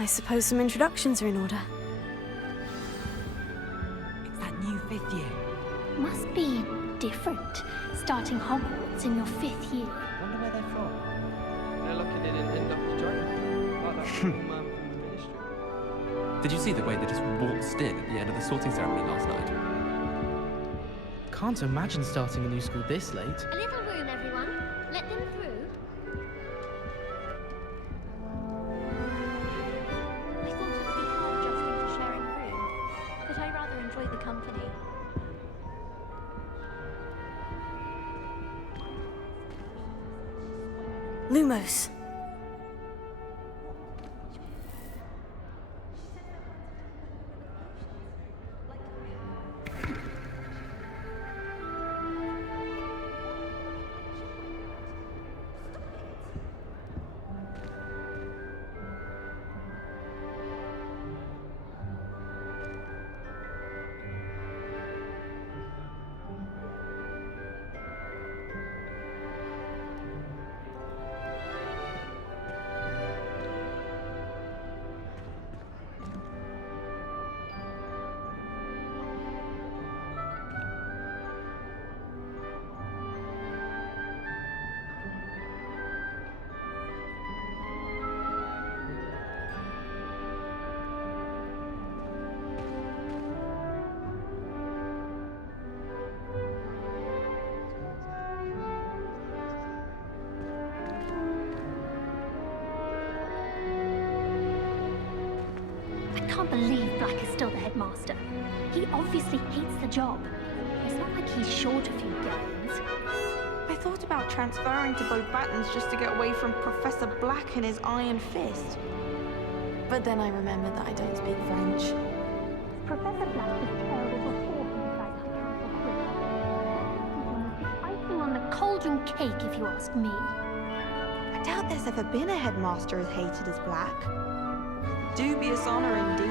I suppose some introductions are in order. It's that new 5th year. Must be different, starting Hogwarts in your 5th year. Wonder where they're from. They're lucky they didn't end up as dragons. Like that little man from the ministry. Did you see the way they just waltzed in at the end of the sorting ceremony last night? Can't imagine starting a new school this late. A little room, everyone. Let them through. I thought it would be hard adjusting to sharing a room, but I rather enjoy the company. Lumos. I can't believe Black is still the headmaster. He obviously hates the job. It's not like he's short a few gains. I thought about transferring to Beauxbatons just to get away from Professor Black and his iron fist. But then I remembered that I don't speak French. Professor Black was terrible before he decided to cancel quiz. The icing on the cauldron cake, if you ask me. I doubt there's ever been a headmaster as hated as Black. Dubious honor indeed.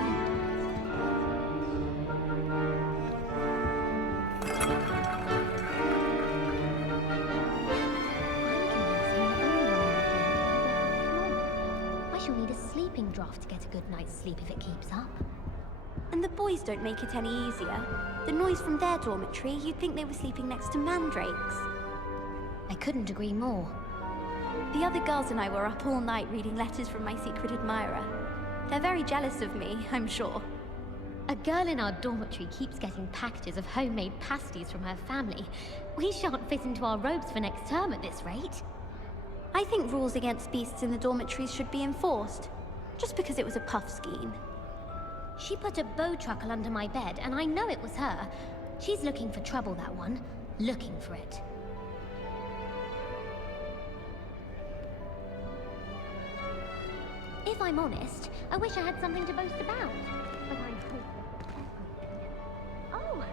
I shall need a sleeping draft to get a good night's sleep if it keeps up. And the boys don't make it any easier. The noise from their dormitory, you'd think they were sleeping next to mandrakes. I couldn't agree more. The other girls and I were up all night reading letters from my secret admirer. They're very jealous of me, I'm sure. A girl in our dormitory keeps getting packages of homemade pasties from her family. We shan't fit into our robes for next term at this rate. I think rules against beasts in the dormitories should be enforced, just because it was a puff scheme. She put a bow truckle under my bed, and I know it was her. She's looking for trouble, that one. Looking for it. If I'm honest, I wish I had something to boast about. But I'm hopeless at everything. Oh,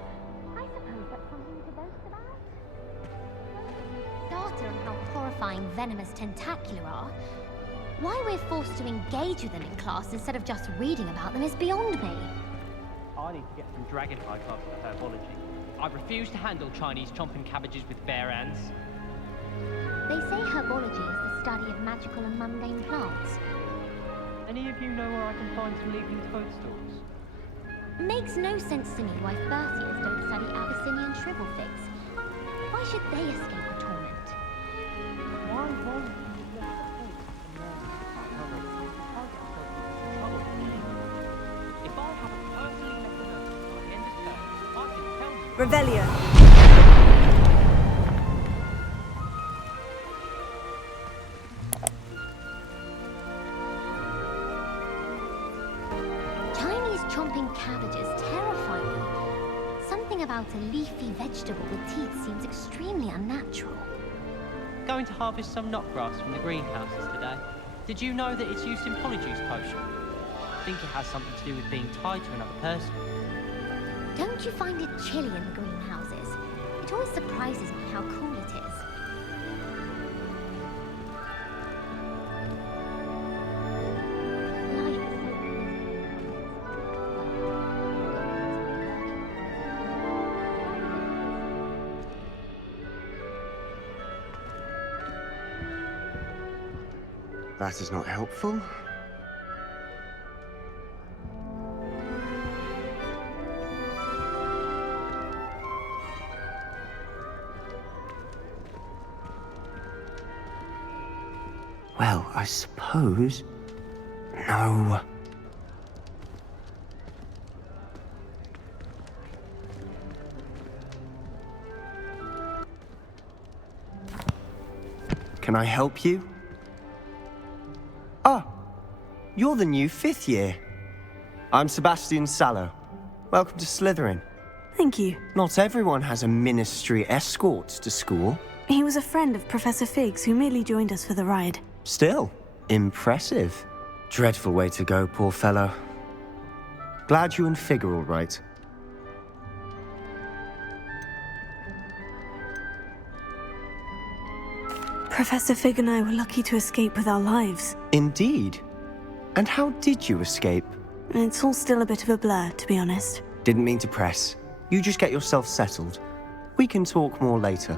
I suppose that's something to boast about. Data and how horrifying venomous tentacular are. Why we're forced to engage with them in class instead of just reading about them is beyond me. I need to get some dragonfly clubs for herbology. I refuse to handle Chinese chomping cabbages with bare hands. They say herbology is the study of magical and mundane plants. Any of you know where I can find some leaping toadstools? Makes no sense to me why Firstiers don't study Abyssinian shrivel figs. Why should they escape the torment? Why won't you let the points from there? If I haven't personally met the nurse by the end of term, I can tell you. Revelio. Chomping cabbages terrify me. Something about a leafy vegetable with teeth seems extremely unnatural. Going to harvest some knotgrass from the greenhouses today. Did you know that it's used in polyjuice potion? I think it has something to do with being tied to another person. Don't you find it chilly in the greenhouses? It always surprises me how cool it is. That is not helpful. Well, I suppose... No. Can I help you? Ah, you're the new 5th year. I'm Sebastian Sallow. Welcome to Slytherin. Thank you. Not everyone has a ministry escort to school. He was a friend of Professor Fig's who merely joined us for the ride. Still, impressive. Dreadful way to go, poor fellow. Glad you and Fig are all right. Professor Fig and I were lucky to escape with our lives. Indeed. And how did you escape? It's all still a bit of a blur, to be honest. Didn't mean to press. You just get yourself settled. We can talk more later.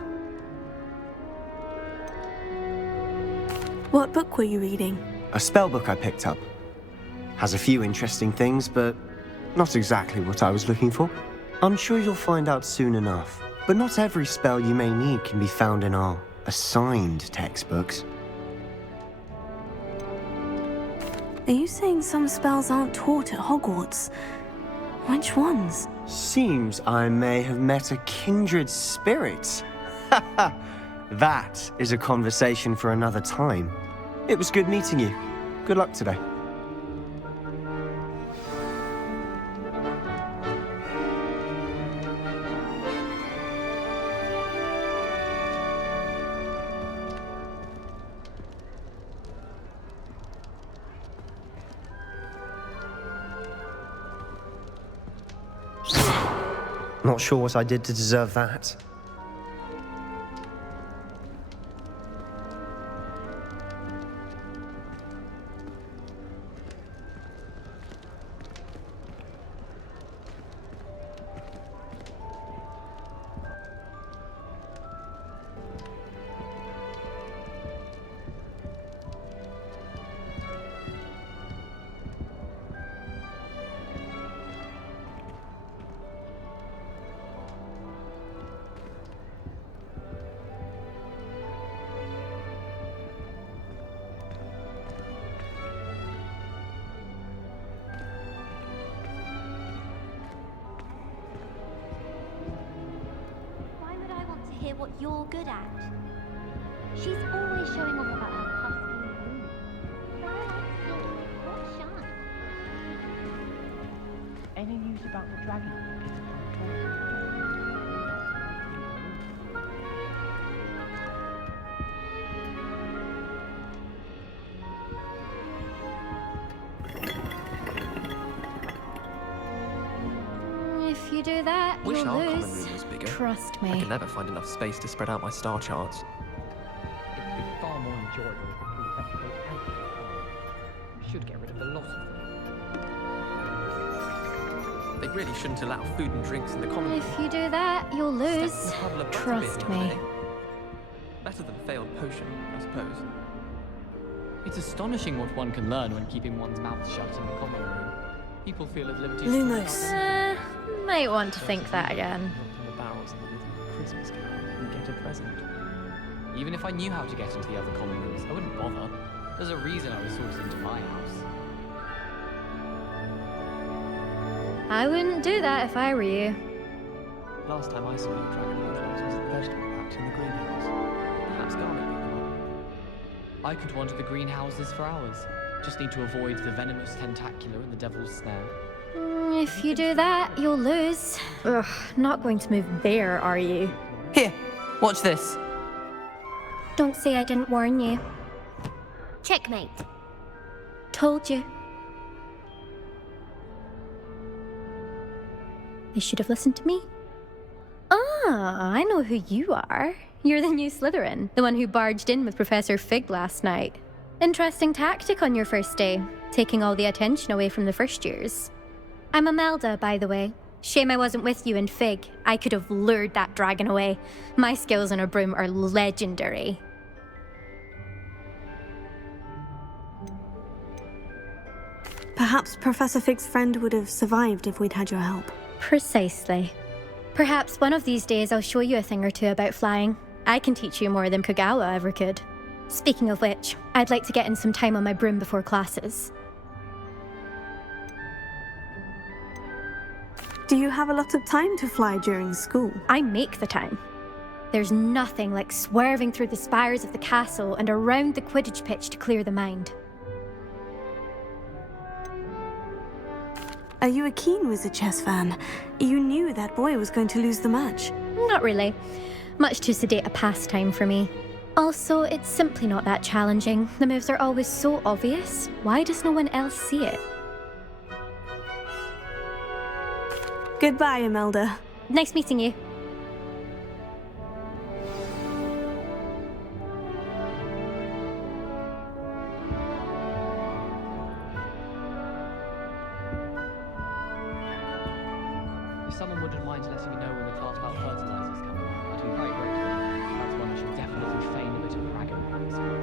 What book were you reading? A spell book I picked up. Has a few interesting things, but not exactly what I was looking for. I'm sure you'll find out soon enough. But not every spell you may need can be found in our assigned textbooks. Are you saying some spells aren't taught at Hogwarts? Which ones? Seems I may have met a kindred spirit. That is a conversation for another time. It was good meeting you. Good luck today. Not sure what I did to deserve that. Hear what you're good at. She's always showing off about how husky and green. But I like seeing what shine. Any news about the dragon? If you do that, Wish you'll our common lose. room was bigger. Trust I me. can never find enough space to spread out my star charts. It'd be far more enjoyable if we evacuate out of the colony. We should get rid of the lot of them. They really shouldn't allow food and drinks in the common room. If you do that, you'll Step in lose. a puddle of butterbeer Trust the other me. day. Better than failed potion, I suppose. It's astonishing what one can learn when keeping one's mouth shut in the common room. People feel at liberty to Lumos. Might want to think that again. Knock on the barrels in the rhythm of a Christmas carol and get a present. Even if I knew how to get into the other common rooms, I wouldn't bother. There's a reason I was sorted into my house. I wouldn't do that if I were you. Last time I saw you dragon rifles was at the vegetable patch in the greenhouse. Perhaps Garnet picked them up. I could wander the greenhouses for hours. Just need to avoid the venomous tentacular and the devil's snare. If you do that, you'll lose. Ugh, not going to move there, are you? Here, watch this. Don't say I didn't warn you. Checkmate. Told you. They should have listened to me. Ah, I know who you are. You're the new Slytherin, the one who barged in with Professor Fig last night. Interesting tactic on your first day, taking all the attention away from the first years. I'm Imelda, by the way. Shame I wasn't with you in Fig. I could have lured that dragon away. My skills on a broom are legendary. Perhaps Professor Fig's friend would have survived if we'd had your help. Precisely. Perhaps one of these days I'll show you a thing or two about flying. I can teach you more than Kagawa ever could. Speaking of which, I'd like to get in some time on my broom before classes. Do you have a lot of time to fly during school? I make the time. There's nothing like swerving through the spires of the castle and around the Quidditch pitch to clear the mind. Are you a keen Wizard chess fan? You knew that boy was going to lose the match. Not really. Much too sedate a pastime for me. Also, it's simply not that challenging. The moves are always so obvious. Why does no one else see it? Goodbye, Imelda. Nice meeting you. If someone wouldn't mind letting me know when the class about fertilizers come, I'd be very grateful. That's one I should definitely feign a bit of bragging rights for.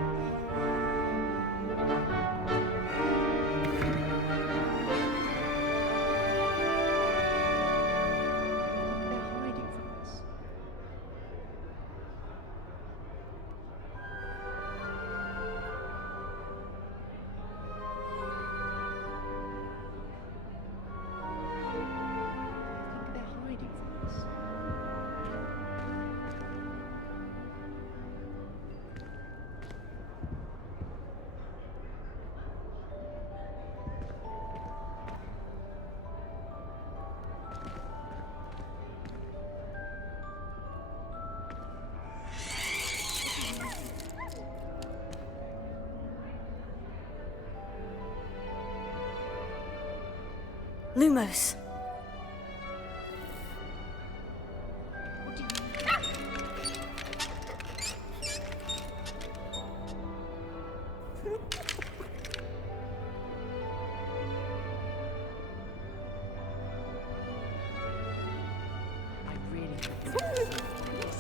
They're hiding from us. They're hiding from us. Lumos. I really hope you don't see this.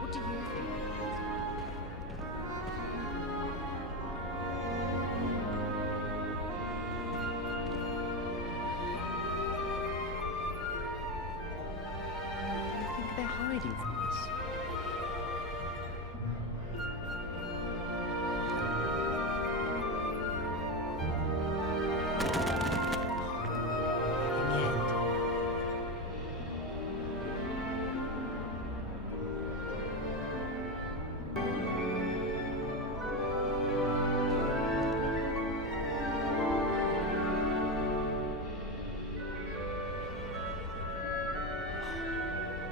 What do you think? I think they're hiding from us. Nothing yet.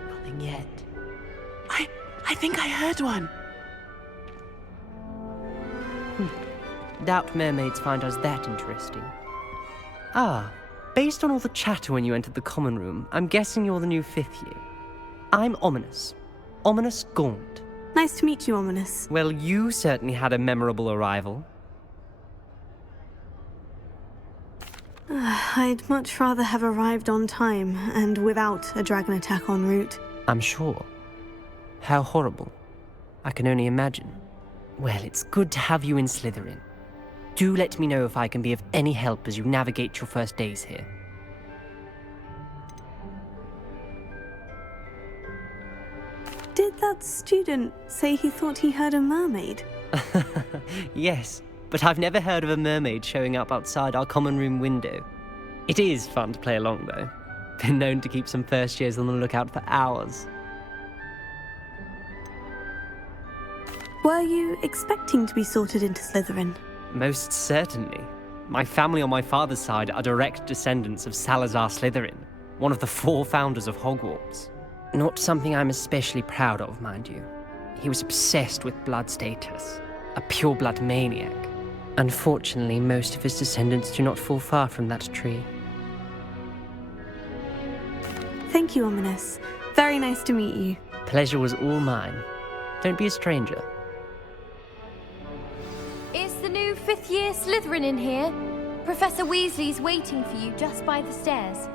Nothing yet. I think I heard one. Doubt mermaids find us that interesting. Ah, based on all the chatter when you entered the common room, I'm guessing you're the new 5th year. I'm Ominis. Ominis Gaunt. Nice to meet you, Ominis. Well, you certainly had a memorable arrival. I'd much rather have arrived on time and without a dragon attack en route. I'm sure. How horrible. I can only imagine. Well, it's good to have you in Slytherin. Do let me know if I can be of any help as you navigate your first days here. Did that student say he thought he heard a mermaid? Yes, but I've never heard of a mermaid showing up outside our common room window. It is fun to play along, though. Been known to keep some first years on the lookout for hours. Were you expecting to be sorted into Slytherin? Most certainly. My family on my father's side are direct descendants of Salazar Slytherin, one of the 4 founders of Hogwarts. Not something I'm especially proud of, mind you. He was obsessed with blood status, a pure-blood maniac. Unfortunately, most of his descendants do not fall far from that tree. Thank you, Ominis. Very nice to meet you. Pleasure was all mine. Don't be a stranger. Is the new 5th year Slytherin in here? Professor Weasley's waiting for you just by the stairs.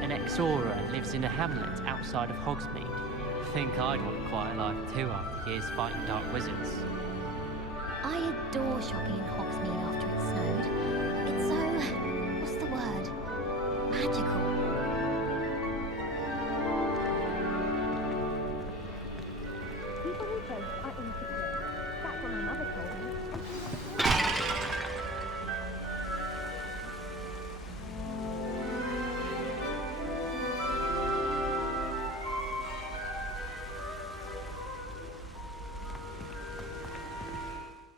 An ex-Auror lives in a hamlet outside of Hogsmeade. Think I'd want quite a life too after years fighting dark wizards. I adore shopping in Hogsmeade after it snowed. It's so... what's the word? Magical.